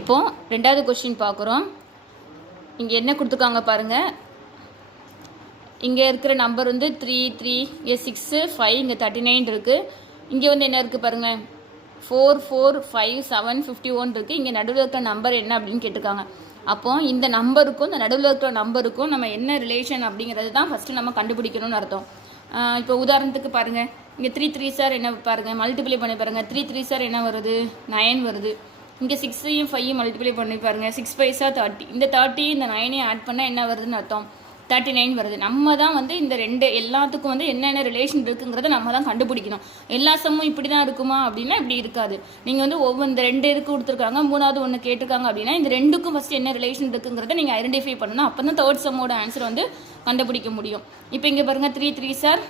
இப்போது ரெண்டாவது கொஸ்டின் பார்க்குறோம். இங்கே என்ன கொடுத்துருக்காங்க பாருங்கள். இங்கே இருக்கிற நம்பர் வந்து 3 3, இங்கே 6 5, இங்கே 39 இருக்குது. இங்கே வந்து என்ன இருக்குது பாருங்கள், 4 4 5 7 51 இருக்குது. இங்கே நடுவில் இருக்கிற நம்பர் என்ன அப்படின்னு கேட்டிருக்காங்க. அப்போது இந்த நம்பருக்கும் இந்த நடுவில் இருக்கிற நம்பருக்கும் நம்ம என்ன ரிலேஷன் அப்படிங்கிறது தான் ஃபஸ்ட்டு நம்ம கண்டுபிடிக்கணும்னு அர்த்தம். இப்போ உதாரணத்துக்கு பாருங்கள், இங்கே 3 3 சார் என்ன பாருங்கள், மல்டிப்ளை பண்ணி பாருங்கள். 3 3 சார் என்ன வருது, 9 வருது. இங்கே 6ஐயும் 5ஐயும் மல்டிப்ளை பண்ணி பாருங்கள், 6 5 சார் 30. இந்த 30 இந்த 9ஐயும் ஆட் பண்ணால் என்ன வருதுன்னு அர்த்தம், 39 வருது. நம்ம தான் வந்து இந்த ரெண்டு எல்லாத்துக்கும் வந்து என்னென்ன ரிலேஷன் இருக்குங்கிறத நம்ம தான் கண்டுபிடிக்கணும். எல்லா சம்மும் இப்படி தான் இருக்குமா அப்படின்னா இப்படி இருக்காது. நீங்கள் வந்து இந்த ரெண்டு இருக்கு கொடுத்துருக்காங்க, மூணாவது ஒன்று கேட்டிருக்காங்க அப்படின்னா இந்த ரெண்டுக்கும் ஃபஸ்ட்டு என்ன ரிலேஷன் இருக்குங்கிறத நீங்கள் ஐடென்டிஃபை பண்ணணும். அப்போ தான் தேர்ட் சம்மோட ஆன்சர் வந்து கண்டுபிடிக்க முடியும். இப்போ இங்கே பாருங்கள், 3 3 சார்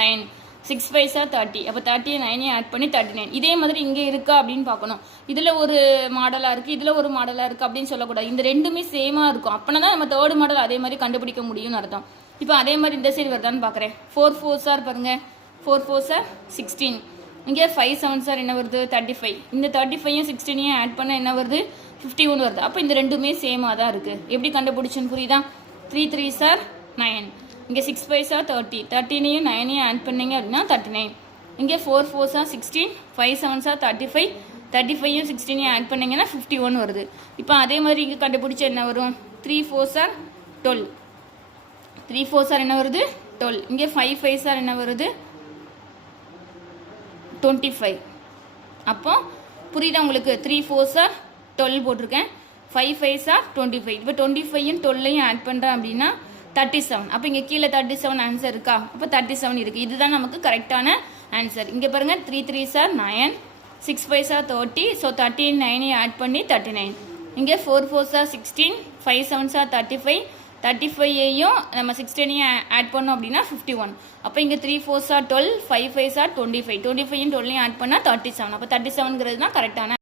9, 6 5 சார் 30. அப்போ 30 9ஐயும் ஆட் பண்ணி 39. இதே மாதிரி இங்கே இருக்கா அப்படின்னு பார்க்கணும். இதில் ஒரு மாடலாக இருக்குது, இதில் ஒரு மாடலாக இருக்குது அப்படின்னு சொல்லக்கூடாது. இந்த ரெண்டுமே சேமாக இருக்கும். அப்படின்னா தான் நம்ம தேர்ட் மாடல் அதே மாதிரி கண்டுபிடிக்க முடியும்னு அர்த்தம். இப்போ அதே மாதிரி இந்த சைடு வருதான்னு பார்க்குறேன். 4 4 சார் பாருங்கள், 4 4 சார் 16. இங்கே 5 7 சார் என்ன வருது, 35. இந்த 35ஐயும் 16ஐயும் ஆட் பண்ண என்ன வருது, 51 வருது. அப்போ இந்த ரெண்டுமே சேமாக தான் இருக்குது. எப்படி கண்டுபிடிச்சுன்னு புரியுதா? 3 3 சார் 9, இங்கே 6 5 சார் 30, 13ஐயும் 9ஐயும் ஆட் பண்ணிங்க அப்படின்னா 39. இங்கே 4 4 சார் 16, 5 7 சார் 35, 35ஐயும் 16ஐயும் ஆட் பண்ணிங்கன்னா 51 வருது. இப்போ அதே மாதிரி இங்கே கண்டுபிடிச்ச என்ன வரும், 3 4 சார் 12, 3 4 சார் என்ன வருது 12. இங்கே 5 5 சார் என்ன வருது 25. அப்போ புரியுதா உங்களுக்கு? 3 4 சார் 12 போட்டிருக்கேன், 5 5 சார் 25. இப்போ 25யும் 12ஐயும் ஆட் பண்ணுறேன் அப்படின்னா 37. அப்போ இங்கே கீழே 37 ஆன்சர் இருக்கா? அப்போ 37 இருக்குது. இதுதான் நமக்கு கரெக்டான ஆன்சர். இங்கே பாருங்கள், 3 3 சார் 9, 6 5 சார் 30. ஸோ 13 9ஐயும் ஆட் பண்ணி 39. இங்கே 4 4 சார் 16, 5 7 சார் 35, 35ஐயும் நம்ம 16ஐயும் ஆட் பண்ணோம் அப்படின்னா 51. அப்போ இங்கே 3 4 சார் 12, 5 5 சார் 25, 25யும் 12ஐயும் ஆட் பண்ணால் 37. அப்போ 37ங்கிறது தான் கரெக்டான